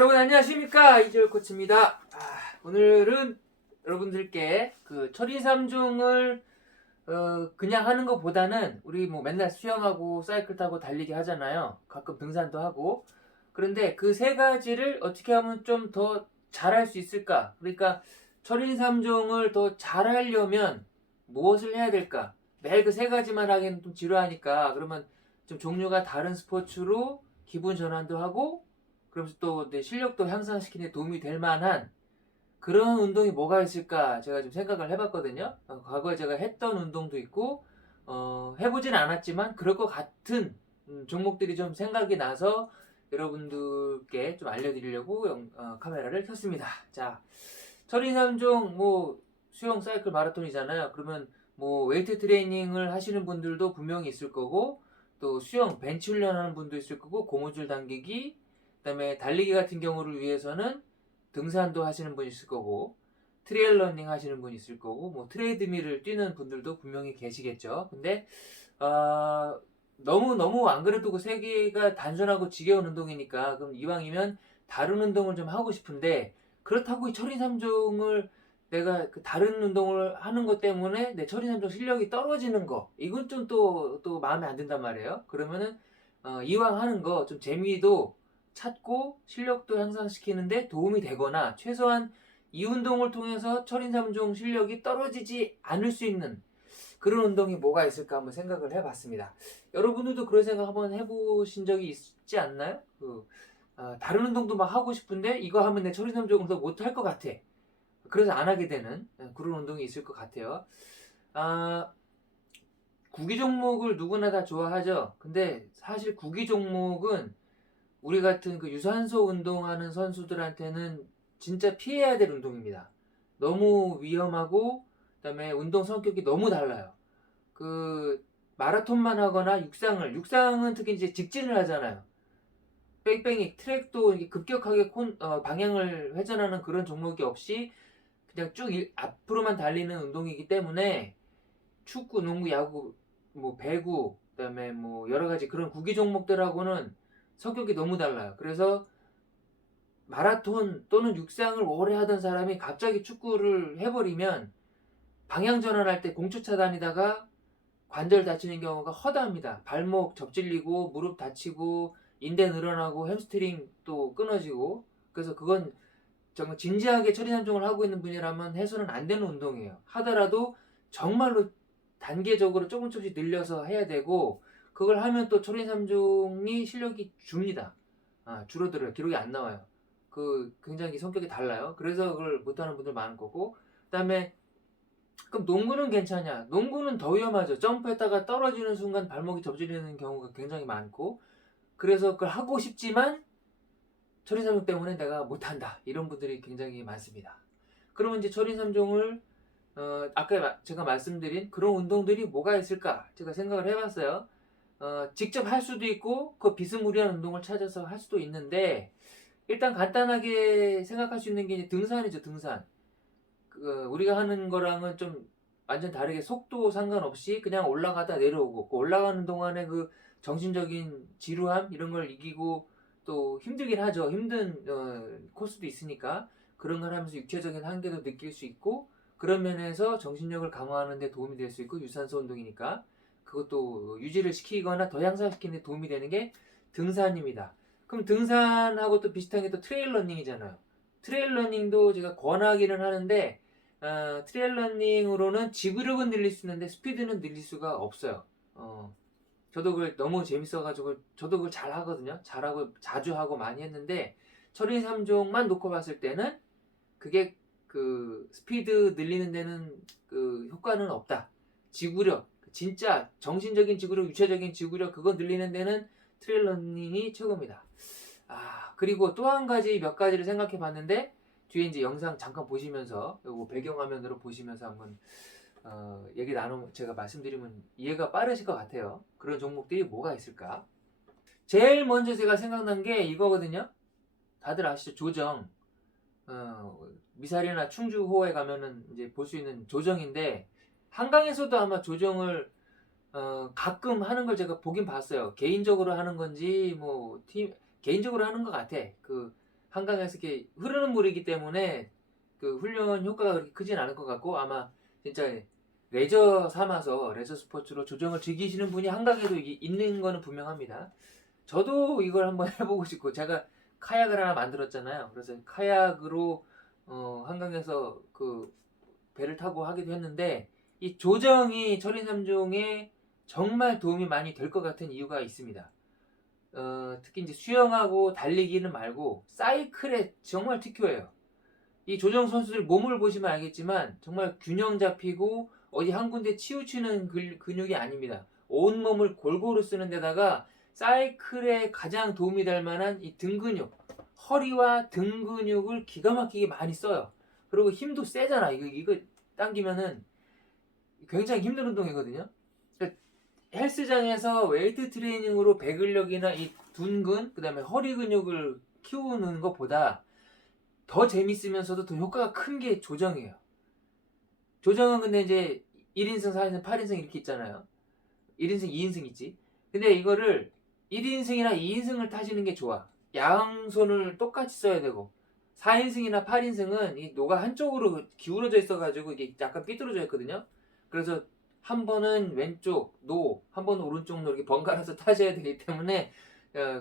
여러분 안녕하십니까, 이재열 코치입니다. 오늘은 여러분들께 그 철인삼종을 그냥 하는 것보다는 우리 뭐 맨날 수영하고 사이클 타고 달리기 하잖아요. 가끔 등산도 하고. 그런데 그 세 가지를 어떻게 하면 좀 더 잘할 수 있을까? 그러니까 철인삼종을 더 잘하려면 무엇을 해야 될까? 매일 그 세 가지만 하기는 좀 지루하니까, 그러면 좀 종류가 다른 스포츠로 기분 전환도 하고, 그러면서 또 내 실력도 향상시키는 데 도움이 될 만한 그런 운동이 뭐가 있을까 제가 좀 생각을 해봤거든요. 과거에 제가 했던 운동도 있고, 해보진 않았지만 그럴 것 같은 종목들이 좀 생각이 나서 여러분들께 좀 알려드리려고 카메라를 켰습니다. 자, 철인삼종 뭐 수영, 사이클, 마라톤이잖아요. 그러면 뭐 웨이트 트레이닝을 하시는 분들도 분명히 있을 거고, 또 수영, 벤치 훈련하는 분도 있을 거고, 고무줄 당기기, 그다음에 달리기 같은 경우를 위해서는 등산도 하시는 분 있을 거고, 트레일 러닝 하시는 분 있을 거고, 뭐 트레이드밀을 뛰는 분들도 분명히 계시겠죠. 근데 너무 안 그래도 그 세 개가 단순하고 지겨운 운동이니까, 그럼 이왕이면 다른 운동을 좀 하고 싶은데, 그렇다고 이 철인삼종을 내가 그 다른 운동을 하는 것 때문에 내 철인삼종 실력이 떨어지는 거, 이건 좀 또 마음에 안 든단 말이에요. 그러면은 이왕 하는 거 좀 재미도 찾고 실력도 향상시키는데 도움이 되거나, 최소한 이 운동을 통해서 철인삼종 실력이 떨어지지 않을 수 있는 그런 운동이 뭐가 있을까 한번 생각을 해봤습니다. 여러분들도 그런 생각 한번 해보신 적이 있지 않나요? 다른 운동도 막 하고 싶은데 이거 하면 내 철인삼종을 더 못할 것 같아. 그래서 안 하게 되는 그런 운동이 있을 것 같아요. 구기 종목을 누구나 다 좋아하죠. 근데 사실 구기 종목은 우리 같은 그 유산소 운동하는 선수들한테는 진짜 피해야 될 운동입니다. 너무 위험하고, 그다음에 운동 성격이 너무 달라요. 그 마라톤만 하거나 육상은 특히 이제 직진을 하잖아요. 뺑뺑이 트랙도 이렇게 급격하게 방향을 회전하는 그런 종목이 없이 그냥 쭉 앞으로만 달리는 운동이기 때문에, 축구, 농구, 야구, 뭐 배구, 그다음에 뭐 여러 가지 그런 구기 종목들하고는 성격이 너무 달라요. 그래서 마라톤 또는 육상을 오래 하던 사람이 갑자기 축구를 해버리면 방향 전환할 때 공초 차다니다가 관절 다치는 경우가 허다합니다. 발목 접질리고 무릎 다치고 인대 늘어나고 햄스트링 또 끊어지고. 그래서 그건 정말 진지하게 철인삼종을 하고 있는 분이라면 해서는 안 되는 운동이에요. 하더라도 정말로 단계적으로 조금씩 늘려서 해야 되고, 그걸 하면 또 철인삼종이 실력이 줍니다. 줄어들어요. 기록이 안 나와요. 굉장히 성격이 달라요. 그래서 그걸 못하는 분들 많은 거고. 그다음에 그럼 농구는 괜찮냐? 농구는 더 위험하죠. 점프했다가 떨어지는 순간 발목이 접질리는 경우가 굉장히 많고, 그래서 그걸 하고 싶지만 철인삼종 때문에 내가 못한다, 이런 분들이 굉장히 많습니다. 그러면 이제 철인삼종을 아까 제가 말씀드린 그런 운동들이 뭐가 있을까 제가 생각을 해봤어요. 직접 할 수도 있고 그 비스무리한 운동을 찾아서 할 수도 있는데, 일단 간단하게 생각할 수 있는 게 이제 등산이죠. 등산. 우리가 하는 거랑은 좀 완전 다르게 속도 상관없이 그냥 올라가다 내려오고, 그 올라가는 동안에 그 정신적인 지루함 이런 걸 이기고, 또 힘들긴 하죠. 힘든 코스도 있으니까 그런 걸 하면서 육체적인 한계도 느낄 수 있고, 그런 면에서 정신력을 강화하는 데 도움이 될 수 있고, 유산소 운동이니까 그것도 유지를 시키거나 더 향상시키는 데 도움이 되는 게 등산입니다. 그럼 등산하고 또 비슷한 게 또 트레일 러닝이잖아요. 트레일 러닝도 제가 권하기는 하는데, 트레일 러닝으로는 지구력은 늘릴 수 있는데 스피드는 늘릴 수가 없어요. 저도 그걸 너무 재밌어가지고 저도 그걸 잘 하거든요. 잘하고 자주 하고 많이 했는데, 철인삼종만 놓고 봤을 때는 그게 그 스피드 늘리는 데는 그 효과는 없다. 지구력, 진짜 정신적인 지구력, 유체적인 지구력, 그거 늘리는 데는 트레일 러닝이 최고입니다. 그리고 또 한 가지, 몇 가지를 생각해 봤는데, 뒤에 이제 영상 잠깐 보시면서, 요거 배경화면으로 보시면서 한번 얘기 나누면, 제가 말씀드리면 이해가 빠르실 것 같아요. 그런 종목들이 뭐가 있을까? 제일 먼저 제가 생각난 게 이거거든요. 다들 아시죠? 조정. 미사리나 충주호에 가면은 이제 볼 수 있는 조정인데, 한강에서도 아마 조정을 가끔 하는 걸 제가 보긴 봤어요. 개인적으로 하는 건지 뭐 팀 개인적으로 하는 것 같아. 한강에서 이렇게 흐르는 물이기 때문에 그 훈련 효과가 그렇게 크진 않을 것 같고, 아마 진짜 레저 삼아서 레저 스포츠로 조정을 즐기시는 분이 한강에도 있는 거는 분명합니다. 저도 이걸 한번 해보고 싶고, 제가 카약을 하나 만들었잖아요. 그래서 카약으로 한강에서 그 배를 타고 하기도 했는데, 이 조정이 철인 3종에 정말 도움이 많이 될 것 같은 이유가 있습니다. 특히 이제 수영하고 달리기는 말고 사이클에 정말 특효예요. 이 조정 선수들 몸을 보시면 알겠지만 정말 균형 잡히고 어디 한 군데 치우치는 근육이 아닙니다. 온 몸을 골고루 쓰는 데다가 사이클에 가장 도움이 될 만한 이 등 근육, 허리와 등 근육을 기가 막히게 많이 써요. 그리고 힘도 세잖아. 이거 당기면은 굉장히 힘든 운동이거든요. 그러니까 헬스장에서 웨이트 트레이닝으로 배근력이나 이 둔근, 그 다음에 허리 근육을 키우는 것보다 더 재밌으면서도 더 효과가 큰 게 조정이에요. 조정은 근데 이제 1인승, 4인승, 8인승 이렇게 있잖아요. 1인승, 2인승 있지. 근데 이거를 1인승이나 2인승을 타시는 게 좋아. 양손을 똑같이 써야 되고, 4인승이나 8인승은 이 노가 한쪽으로 기울어져 있어가지고 이게 약간 삐뚤어져 있거든요. 그래서 한 번은 왼쪽 노, 한 번은 오른쪽 노 이렇게 번갈아서 타셔야 되기 때문에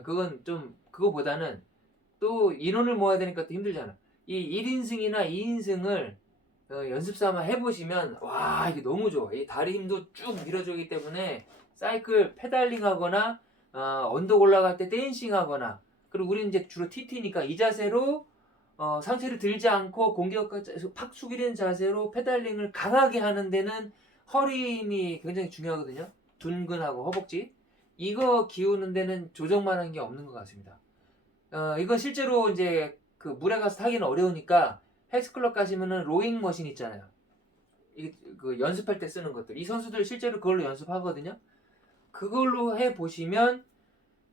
그건 좀 그거보다는 또 인원을 모아야 되니까 또 힘들잖아. 이 1인승이나 2인승을 연습 삼아 해보시면 와 이게 너무 좋아. 이 다리 힘도 쭉 밀어주기 때문에 사이클 페달링 하거나 언덕 올라갈 때 댄싱 하거나, 그리고 우리는 이제 주로 TT니까 이 자세로 상체를 들지 않고 공격까지 팍 숙이는 자세로 페달링을 강하게 하는 데는 허리 힘이 굉장히 중요하거든요. 둔근하고 허벅지. 이거 기우는 데는 조정만 한 게 없는 것 같습니다. 이건 실제로 이제 그 물에 가서 타기는 어려우니까 헬스클럽 가시면은 로잉 머신 있잖아요. 그 연습할 때 쓰는 것들. 이 선수들 실제로 그걸로 연습하거든요. 그걸로 해 보시면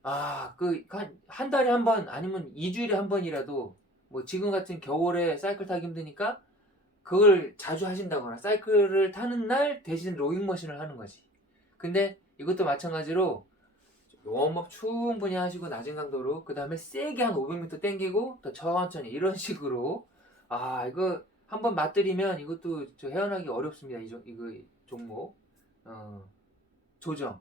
한 달에 한 번 아니면 2주일에 한 번이라도, 뭐 지금 같은 겨울에 사이클 타기 힘드니까 그걸 자주 하신다거나 사이클을 타는 날 대신 로잉 머신을 하는 거지. 근데 이것도 마찬가지로 웜업 충분히 하시고 낮은 강도로, 그 다음에 세게 한 500m 땡기고 더 천천히 이런 식으로. 이거 한번 맛들이면 이것도 저 헤어나기 어렵습니다. 이거 종목. 조정.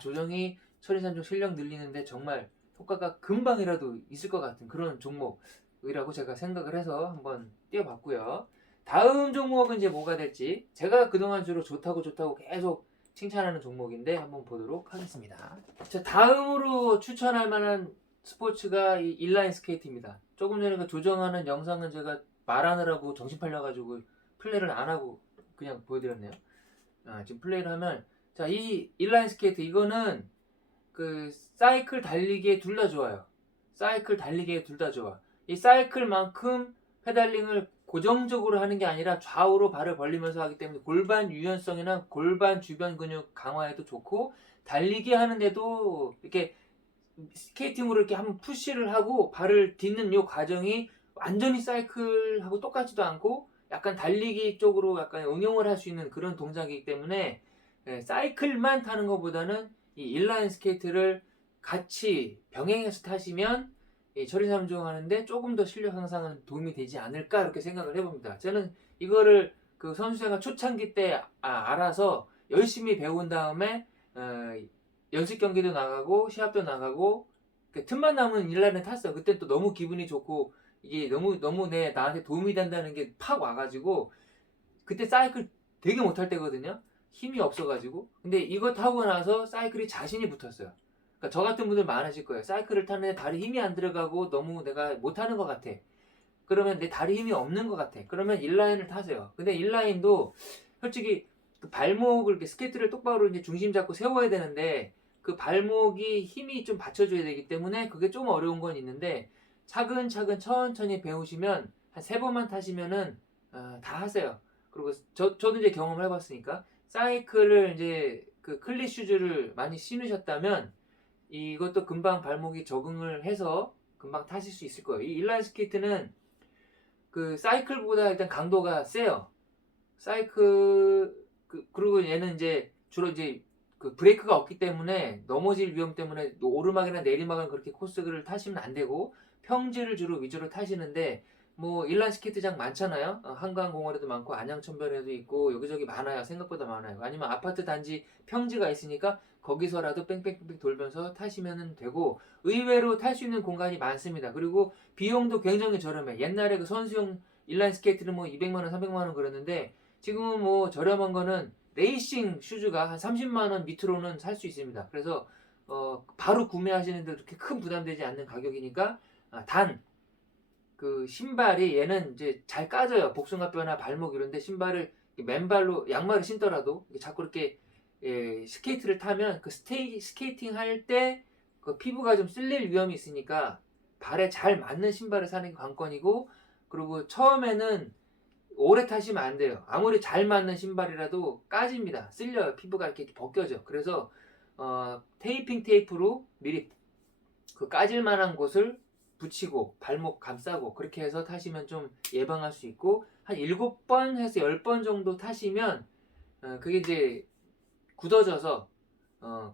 조정이 철인산종 실력 늘리는데 정말 효과가 금방이라도 있을 것 같은 그런 종목이라고 제가 생각을 해서 한번 띄워봤고요. 다음 종목은 이제 뭐가 될지, 제가 그동안 주로 좋다고 계속 칭찬하는 종목인데 한번 보도록 하겠습니다. 자, 다음으로 추천할 만한 스포츠가 이 인라인 스케이트입니다. 조금 전에 그 조정하는 영상은 제가 말하느라고 정신 팔려가지고 플레이를 안 하고 그냥 보여드렸네요. 지금 플레이를 하면, 자, 이 인라인 스케이트 이거는 그 사이클 달리기에 둘 다 좋아요. 사이클 달리기에 둘 다 좋아. 이 사이클만큼 페달링을 고정적으로 하는 게 아니라 좌우로 발을 벌리면서 하기 때문에 골반 유연성이나 골반 주변 근육 강화에도 좋고, 달리기 하는데도 이렇게 스케이팅으로 이렇게 한번 푸시를 하고 발을 딛는 이 과정이 완전히 사이클하고 똑같지도 않고 약간 달리기 쪽으로 약간 응용을 할 수 있는 그런 동작이기 때문에 사이클만 타는 것보다는 이 인라인 스케이트를 같이 병행해서 타시면 철인 3종 하는데 조금 더 실력 향상은 도움이 되지 않을까 이렇게 생각을 해봅니다. 저는 이거를 그 선수생활 초창기 때 알아서 열심히 배운 다음에 연습 경기도 나가고 시합도 나가고 틈만 남은 인라인을 탔어요. 그때 또 너무 기분이 좋고 이게 너무 나한테 도움이 된다는 게 팍 와가지고, 그때 사이클 되게 못할 때거든요. 힘이 없어가지고. 근데 이거 타고 나서 사이클이 자신이 붙었어요. 그러니까 저 같은 분들 많으실 거예요. 사이클을 타는데 다리 힘이 안 들어가고 너무 내가 못하는 것 같아. 그러면 내 다리 힘이 없는 것 같아. 그러면 인라인을 타세요. 근데 인라인도 솔직히 그 발목을 이렇게 스케이트를 똑바로 이제 중심 잡고 세워야 되는데 그 발목이 힘이 좀 받쳐줘야 되기 때문에 그게 좀 어려운 건 있는데, 차근차근 천천히 배우시면 한 3번만 타시면은 다 하세요. 그리고 저도 이제 경험을 해봤으니까, 사이클을 이제 그 클릿 슈즈를 많이 신으셨다면 이것도 금방 발목이 적응을 해서 금방 타실 수 있을 거예요. 이 인라인 스케이트는 그 사이클보다 일단 강도가 세요. 사이클 그리고 얘는 이제 주로 이제 그 브레이크가 없기 때문에 넘어질 위험 때문에 오르막이나 내리막은 그렇게 코스를 타시면 안 되고, 평지를 주로 위주로 타시는데 뭐 인라인 스케이트장 많잖아요. 한강공원에도 많고 안양천변에도 있고 여기저기 많아요. 생각보다 많아요. 아니면 아파트 단지 평지가 있으니까 거기서라도 뺑뺑뺑뺑 돌면서 타시면 되고 의외로 탈 수 있는 공간이 많습니다. 그리고 비용도 굉장히 저렴해. 옛날에 그 선수용 인라인 스케이트는 뭐 200만 원, 300만 원 그랬는데 지금은 뭐 저렴한 거는 레이싱 슈즈가 한 30만 원 밑으로는 살 수 있습니다. 그래서 바로 구매하시는데 그렇게 큰 부담되지 않는 가격이니까 단 그 신발이 얘는 이제 잘 까져요. 복숭아뼈나 발목 이런데 신발을 맨발로 양말을 신더라도 자꾸 이렇게 스케이트를 타면 그 스케이팅 할 때 그 피부가 좀 쓸릴 위험이 있으니까 발에 잘 맞는 신발을 사는 게 관건이고 그리고 처음에는 오래 타시면 안 돼요. 아무리 잘 맞는 신발이라도 까집니다. 쓸려요. 피부가 이렇게 벗겨져. 그래서 테이핑 테이프로 미리 그 까질 만한 곳을 붙이고 발목 감싸고 그렇게 해서 타시면 좀 예방할 수 있고 한 7번 해서 10번 정도 타시면 그게 이제 굳어져서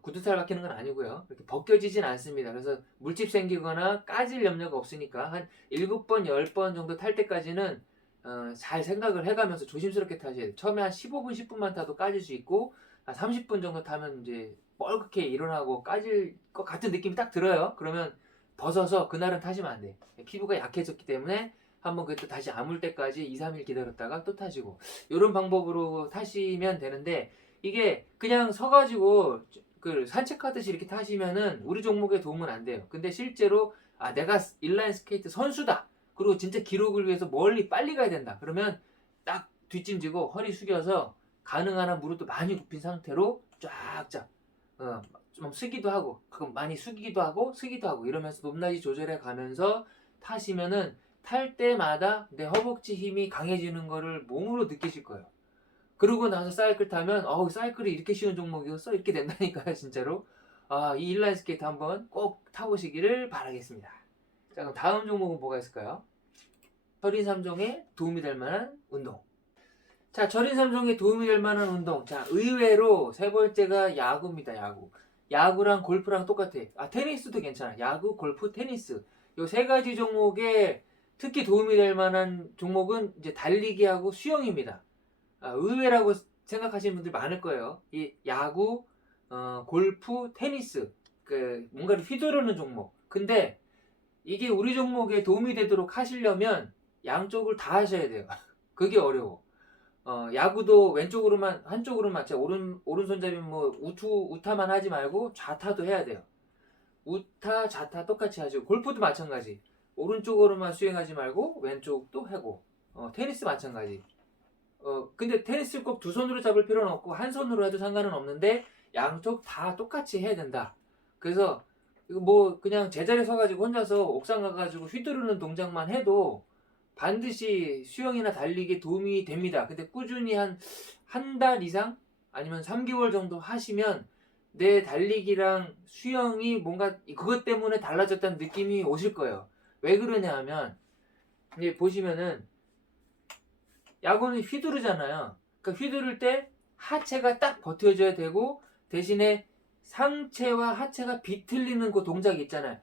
굳은살 박히는 건 아니고요. 이렇게 벗겨지진 않습니다. 그래서 물집 생기거나 까질 염려가 없으니까 한 7번, 10번 정도 탈 때까지는 잘 생각을 해가면서 조심스럽게 타셔야 돼요. 처음에 한 15분, 10분만 타도 까질 수 있고 한 30분 정도 타면 이제 뻘겋게 일어나고 까질 것 같은 느낌이 딱 들어요. 그러면 벗어서 그날은 타시면 안 돼. 피부가 약해졌기 때문에 한번 그때 다시 아물 때까지 2, 3일 기다렸다가 또 타시고 이런 방법으로 타시면 되는데 이게 그냥 서가지고 그 산책하듯이 이렇게 타시면은 우리 종목에 도움은 안 돼요. 근데 실제로 내가 인라인 스케이트 선수다. 그리고 진짜 기록을 위해서 멀리 빨리 가야 된다. 그러면 딱 뒷짐지고 허리 숙여서 가능한 한 무릎도 많이 굽힌 상태로 쫙쫙 좀 쓰기도 하고 그럼 많이 숙이기도 하고 쓰기도 하고 이러면서 높낮이 조절해 가면서 타시면은 탈 때마다 내 허벅지 힘이 강해지는 거를 몸으로 느끼실 거예요. 그러고 나서 사이클 타면 사이클이 이렇게 쉬운 종목이었어? 이렇게 된다니까요 진짜로. 이 인라인 스케이트 한번 꼭 타보시기를 바라겠습니다. 자 그럼 다음 종목은 뭐가 있을까요? 철인 3종에 도움이 될 만한 운동. 자 철인 3종에 도움이 될 만한 운동. 자 의외로 세 번째가 야구입니다. 야구랑 골프랑 똑같아. 테니스도 괜찮아. 야구, 골프, 테니스. 요 세 가지 종목에 특히 도움이 될 만한 종목은 이제 달리기하고 수영입니다. 의외라고 생각하시는 분들 많을 거예요. 이 야구, 골프, 테니스, 그 뭔가를 휘두르는 종목. 근데 이게 우리 종목에 도움이 되도록 하시려면 양쪽을 다 하셔야 돼요. 그게 어려워. 야구도 왼쪽으로만 한쪽으로만 오른손잡이 뭐 우타만 하지 말고 좌타도 해야 돼요. 우타, 좌타 똑같이 하죠. 골프도 마찬가지. 오른쪽으로만 수행하지 말고 왼쪽도 하고. 테니스 마찬가지. 근데 테니스 꼭 두 손으로 잡을 필요는 없고 한 손으로 해도 상관은 없는데 양쪽 다 똑같이 해야 된다. 그래서 이거 뭐 그냥 제자리에 서가지고 혼자서 옥상 가가지고 휘두르는 동작만 해도 반드시 수영이나 달리기에 도움이 됩니다. 근데 꾸준히 한 달 이상 아니면 3개월 정도 하시면 내 달리기랑 수영이 뭔가 그것 때문에 달라졌다는 느낌이 오실 거예요. 왜 그러냐 하면 이제 보시면은 야구는 휘두르잖아요. 그러니까 휘두를 때 하체가 딱 버텨줘야 되고 대신에 상체와 하체가 비틀리는 그 동작이 있잖아요.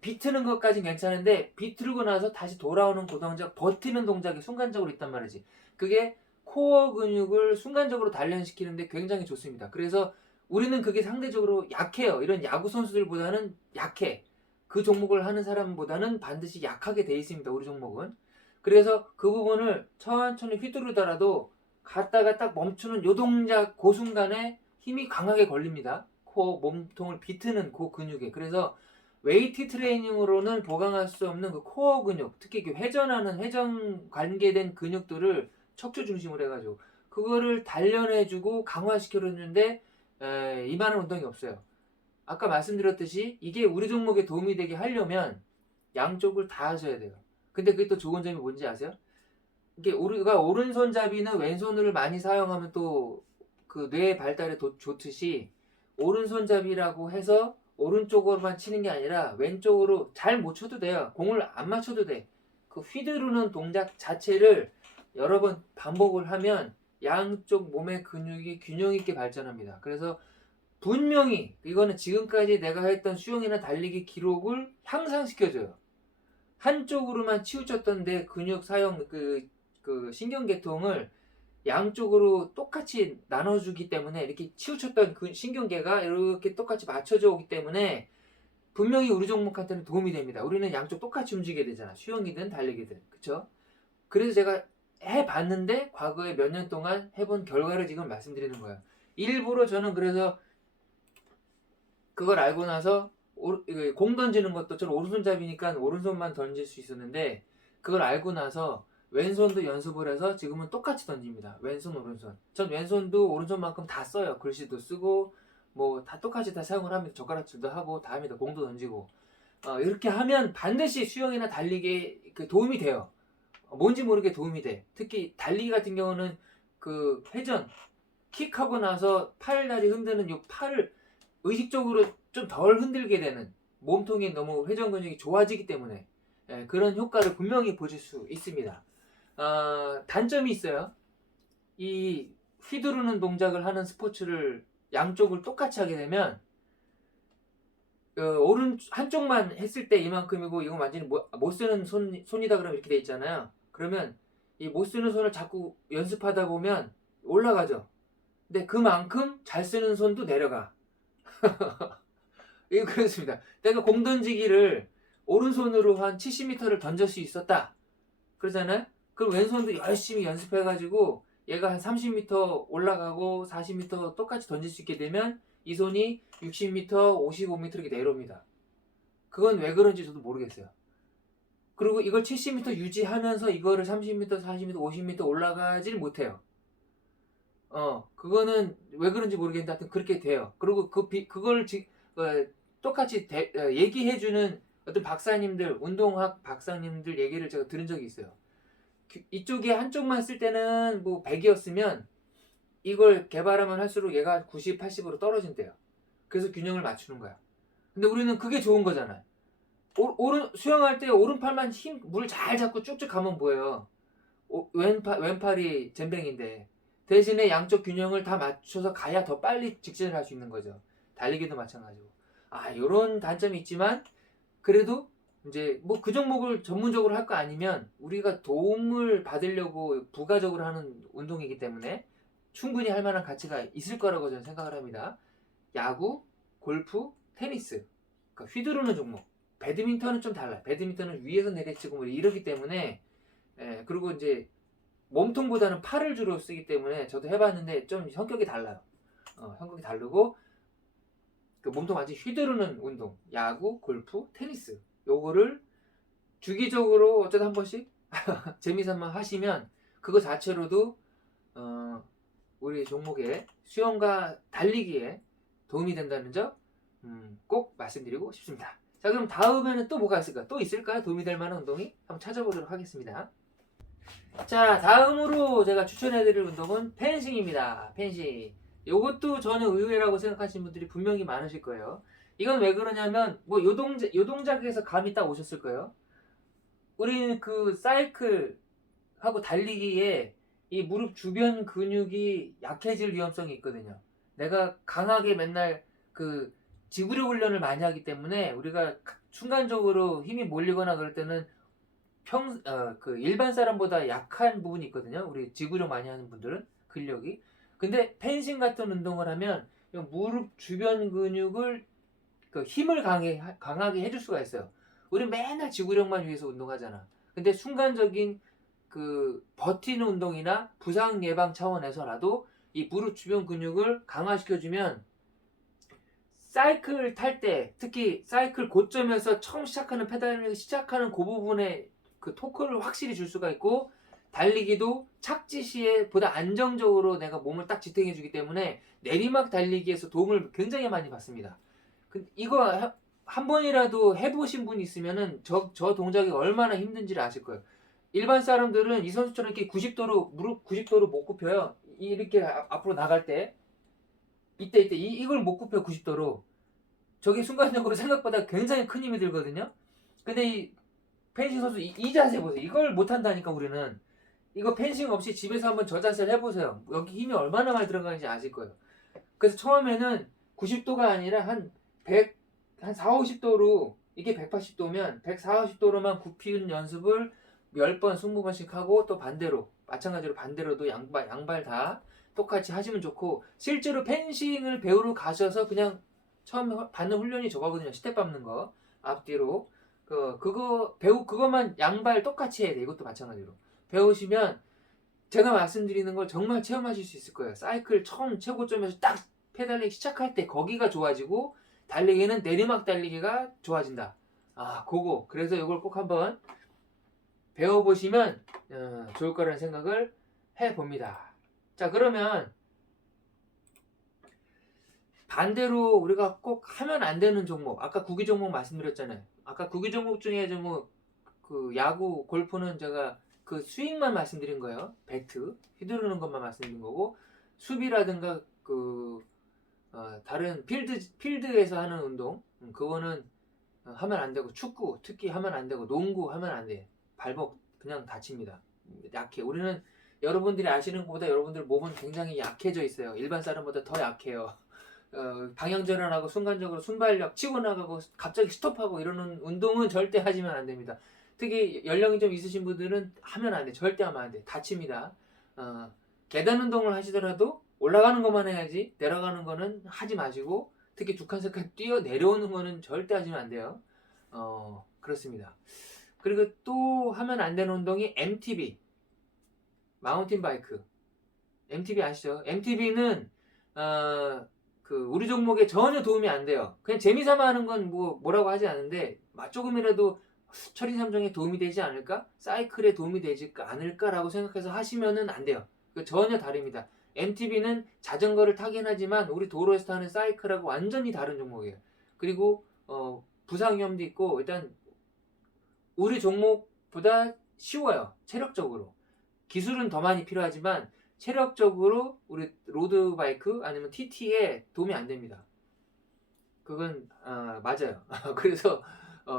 비트는 것까진 괜찮은데 비틀고 나서 다시 돌아오는 그 동작, 버티는 동작이 순간적으로 있단 말이지. 그게 코어 근육을 순간적으로 단련시키는데 굉장히 좋습니다. 그래서 우리는 그게 상대적으로 약해요. 이런 야구 선수들보다는 약해. 그 종목을 하는 사람보다는 반드시 약하게 돼 있습니다. 우리 종목은. 그래서 그 부분을 천천히 휘두르더라도 갔다가 딱 멈추는 요 동작 그 순간에 힘이 강하게 걸립니다. 코어 몸통을 비트는 그 근육에. 그래서 웨이트 트레이닝으로는 보강할 수 없는 그 코어 근육, 특히 회전 관계된 근육들을 척추 중심으로 해가지고 그거를 단련해주고 강화시켜줬는데 이만한 운동이 없어요. 아까 말씀드렸듯이 이게 우리 종목에 도움이 되게 하려면 양쪽을 다 하셔야 돼요. 근데 그게 또 좋은 점이 뭔지 아세요? 이게 우리가 오른손잡이는 왼손을 많이 사용하면 또 그 뇌 발달에 좋듯이 오른손잡이라고 해서 오른쪽으로만 치는 게 아니라 왼쪽으로 잘 못 쳐도 돼요. 공을 안 맞춰도 돼. 그 휘두르는 동작 자체를 여러 번 반복을 하면 양쪽 몸의 근육이 균형 있게 발전합니다. 그래서 분명히 이거는 지금까지 내가 했던 수영이나 달리기 기록을 향상시켜줘요. 한쪽으로만 치우쳤던 내 근육 사용 그 신경계통을 양쪽으로 똑같이 나눠주기 때문에 이렇게 치우쳤던 그 신경계가 이렇게 똑같이 맞춰져 오기 때문에 분명히 우리 종목한테는 도움이 됩니다. 우리는 양쪽 똑같이 움직여야 되잖아. 수영이든 달리기든. 그쵸? 그래서 제가 해봤는데 과거에 몇 년 동안 해본 결과를 지금 말씀드리는 거예요. 일부러 저는 그래서 그걸 알고 나서 공 던지는 것도 저는 오른손잡이니까 오른손만 던질 수 있었는데 그걸 알고 나서 왼손도 연습을 해서 지금은 똑같이 던집니다. 왼손 오른손. 전 왼손도 오른손만큼 다 써요. 글씨도 쓰고 뭐 다 똑같이 다 사용을 합니다. 젓가락질도 하고 다음에다 공도 던지고 이렇게 하면 반드시 수영이나 달리기에 그 도움이 돼요. 뭔지 모르게 도움이 돼. 특히 달리기 같은 경우는 그 회전 킥하고 나서 팔다리 흔드는 이 팔을 의식적으로 좀 덜 흔들게 되는 몸통이 너무 회전 근육이 좋아지기 때문에 그런 효과를 분명히 보실 수 있습니다. 단점이 있어요. 이 휘두르는 동작을 하는 스포츠를 양쪽을 똑같이 하게 되면 오른 한쪽만 했을 때 이만큼이고 이건 완전히 못 쓰는 손이다 그러면 이렇게 돼 있잖아요. 그러면 이 못 쓰는 손을 자꾸 연습하다 보면 올라가죠. 근데 그만큼 잘 쓰는 손도 내려가. 예, 그렇습니다. 내가 공 던지기를 오른손으로 한 70m를 던질 수 있었다. 그러잖아요? 그럼 왼손도 열심히 연습해가지고 얘가 한 30m 올라가고 40m 똑같이 던질 수 있게 되면 이 손이 60m, 55m 이렇게 내려옵니다. 그건 왜 그런지 저도 모르겠어요. 그리고 이걸 70m 유지하면서 이거를 30m, 40m, 50m 올라가질 못해요. 그거는 왜 그런지 모르겠는데 하여튼 그렇게 돼요. 그리고 그걸 똑같이 얘기해주는 어떤 박사님들, 운동학 박사님들 얘기를 제가 들은 적이 있어요. 이쪽에 한쪽만 쓸 때는 뭐 100이었으면 이걸 개발하면 할수록 얘가 90, 80으로 떨어진대요. 그래서 균형을 맞추는 거야. 근데 우리는 그게 좋은 거잖아요. 수영할 때 오른팔만 물 잘 잡고 쭉쭉 가면 뭐예요? 왼팔이 젬병인데 대신에 양쪽 균형을 다 맞춰서 가야 더 빨리 직진을 할 수 있는 거죠. 달리기도 마찬가지고. 요런 단점이 있지만 그래도 이제 뭐 그 종목을 전문적으로 할 거 아니면 우리가 도움을 받으려고 부가적으로 하는 운동이기 때문에 충분히 할 만한 가치가 있을 거라고 저는 생각을 합니다. 야구, 골프, 테니스, 그러니까 휘두르는 종목. 배드민턴은 좀 달라요. 배드민턴은 위에서 내려치고 뭐 이러기 때문에 그리고 이제 몸통보다는 팔을 주로 쓰기 때문에 저도 해봤는데 좀 성격이 달라요. 성격이 다르고 그 몸통 완전히 휘두르는 운동, 야구, 골프, 테니스 요거를 주기적으로 어쩌다 한 번씩 재미삼아 하시면 그거 자체로도 우리 종목의 수영과 달리기에 도움이 된다는 점 꼭 말씀드리고 싶습니다. 자, 그럼 다음에는 또 뭐가 있을까? 또 있을까요? 도움이 될 만한 운동이? 한번 찾아보도록 하겠습니다. 자, 다음으로 제가 추천해드릴 운동은 펜싱입니다. 펜싱. 요것도 저는 의외라고 생각하시는 분들이 분명히 많으실 거예요. 이건 왜 그러냐면 뭐 요 동작에서 감이 딱 오셨을 거예요. 우리는 그 사이클하고 달리기에 이 무릎 주변 근육이 약해질 위험성이 있거든요. 내가 강하게 맨날 그 지구력 훈련을 많이 하기 때문에 우리가 순간적으로 힘이 몰리거나 그럴 때는 그 일반 사람보다 약한 부분이 있거든요. 우리 지구력 많이 하는 분들은 근력이. 근데 펜싱 같은 운동을 하면 무릎 주변 근육을 그 힘을 강하게 해줄 수가 있어요. 우리 맨날 지구력만 위해서 운동하잖아. 근데 순간적인 그 버티는 운동이나 부상 예방 차원에서라도 이 무릎 주변 근육을 강화시켜주면 사이클 탈 때 특히 사이클 고점에서 처음 시작하는 페달링을 시작하는 그 부분에 그 토크를 확실히 줄 수가 있고 달리기도 착지 시에 보다 안정적으로 내가 몸을 딱 지탱해 주기 때문에 내리막 달리기에서 도움을 굉장히 많이 받습니다. 이거 한 번이라도 해보신 분이 있으면은 저 동작이 얼마나 힘든지를 아실 거예요. 일반 사람들은 이 선수처럼 이렇게 90도로 무릎 90도로 못 굽혀요. 이렇게 앞으로 나갈 때 이때 이걸 못 굽혀 90도로. 저게 순간적으로 생각보다 굉장히 큰 힘이 들거든요. 근데 이 펜싱 선수 이 자세 보세요. 이걸 못 한다니까 우리는. 이거 펜싱 없이 집에서 한번 저 자세를 해보세요. 여기 힘이 얼마나 많이 들어가는지 아실 거예요. 그래서 처음에는 90도가 아니라 한 4, 50도로 이게 180도면 140도로만 굽히는 연습을 10번, 20번씩 하고 또 반대로 마찬가지로 반대로도 양발 다 똑같이 하시면 좋고 실제로 펜싱을 배우러 가셔서 그냥 처음 받는 훈련이 저거거든요. 스텝 밟는 거 앞뒤로 그것만 양발 똑같이 해야 돼. 이것도 마찬가지로 배우시면 제가 말씀드리는 걸 정말 체험하실 수 있을 거예요. 사이클 처음 최고점에서 딱 페달링 시작할 때 거기가 좋아지고 달리기는 내리막 달리기가 좋아진다. 그거 그래서 이걸 꼭 한번 배워보시면 좋을 거라는 생각을 해봅니다. 자, 그러면 반대로 우리가 꼭 하면 안 되는 종목, 아까 구기 종목 말씀드렸잖아요. 아까 구기 종목 중에 그 야구, 골프는 제가 그 스윙만 말씀드린 거예요. 배트 휘두르는 것만 말씀드린 거고, 수비라든가 다른 필드에서 하는 운동, 그거는 하면 안 되고, 축구 특히 하면 안 되고, 농구 하면 안 돼. 발목 그냥 다칩니다. 약해. 우리는 여러분들이 아시는 것보다 여러분들 몸은 굉장히 약해져 있어요. 일반 사람보다 더 약해요. 방향 전환하고 순간적으로 순발력 치고 나가고 갑자기 스톱하고 이러는 운동은 절대 하시면 안 됩니다. 특히 연령이 좀 있으신 분들은 하면 안 돼. 절대 하면 안 돼. 다칩니다. 계단 운동을 하시더라도 올라가는 것만 해야지 내려가는 거는 하지 마시고 특히 두 칸 세 칸 뛰어 내려오는 거는 절대 하시면 안 돼요. 그렇습니다. 그리고 또 하면 안 되는 운동이 MTB 마운틴 바이크. MTB 아시죠? MTB는 우리 종목에 전혀 도움이 안 돼요. 그냥 재미삼아 하는 건 뭐라고 하지 않은데 조금이라도 철인삼종에 도움이 되지 않을까? 사이클에 도움이 되지 않을까라고 생각해서 하시면은 안 돼요. 전혀 다릅니다. MTB는 자전거를 타긴 하지만 우리 도로에서 타는 사이클하고 완전히 다른 종목이에요. 그리고 부상 위험도 있고 일단 우리 종목보다 쉬워요. 체력적으로. 기술은 더 많이 필요하지만 체력적으로 우리 로드바이크 아니면 TT에 도움이 안 됩니다. 그건 맞아요. 그래서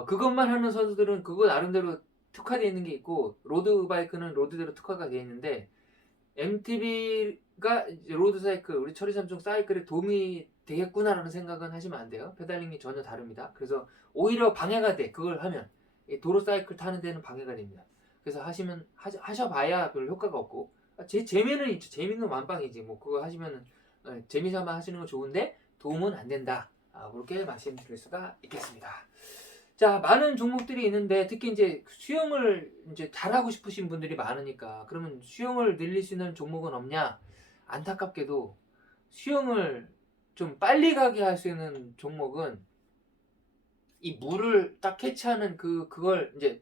그것만 하는 선수들은 그거 나름대로 특화되어 있는 게 있고 로드바이크는 로드대로 특화가 되어 있는데 MTB가 로드사이클 우리 철이삼종 사이클에 도움이 되겠구나라는 생각은 하시면 안 돼요. 페달링이 전혀 다릅니다. 그래서 오히려 방해가 돼. 그걸 하면 도로 사이클 타는 데는 방해가 됩니다. 그래서 하셔봐야 별 효과가 없고 재미는 있죠. 재미는 완빵이지. 그거 하시면은 재미삼아 하시는 건 좋은데 도움은 안 된다. 그렇게 말씀드릴 수가 있겠습니다. 자, 많은 종목들이 있는데 특히 이제 수영을 이제 잘하고 싶으신 분들이 많으니까 그러면 수영을 늘릴 수 있는 종목은 없냐? 안타깝게도 수영을 좀 빨리 가게 할 수 있는 종목은 이 물을 딱 캐치하는 그걸 이제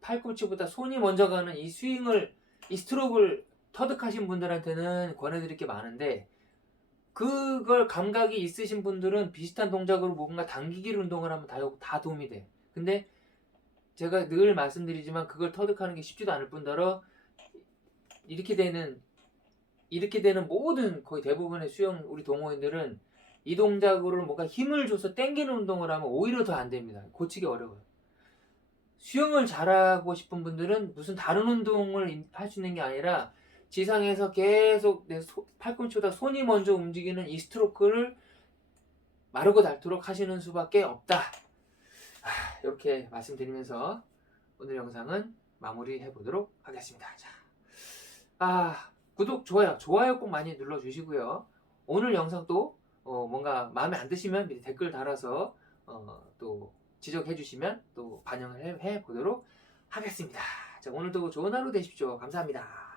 팔꿈치보다 손이 먼저 가는 이 스트로크를 터득하신 분들한테는 권해드릴 게 많은데 그걸 감각이 있으신 분들은 비슷한 동작으로 뭔가 당기기를 운동을 하면 다 도움이 돼. 근데 제가 늘 말씀드리지만 그걸 터득하는 게 쉽지도 않을 뿐더러 이렇게 되는 모든 거의 대부분의 수영 우리 동호인들은 이 동작으로 뭔가 힘을 줘서 당기는 운동을 하면 오히려 더 안 됩니다. 고치기 어려워요. 수영을 잘하고 싶은 분들은 무슨 다른 운동을 할 수 있는 게 아니라 지상에서 계속 내 팔꿈치보다 손이 먼저 움직이는 이 스트로크를 마르고 닳도록 하시는 수밖에 없다. 이렇게 말씀드리면서 오늘 영상은 마무리해 보도록 하겠습니다. 자, 구독, 좋아요 꼭 많이 눌러주시고요. 오늘 영상도 뭔가 마음에 안 드시면 밑에 댓글 달아서 또 지적해 주시면 또 반영을 해 보도록 하겠습니다. 자, 오늘도 좋은 하루 되십시오. 감사합니다.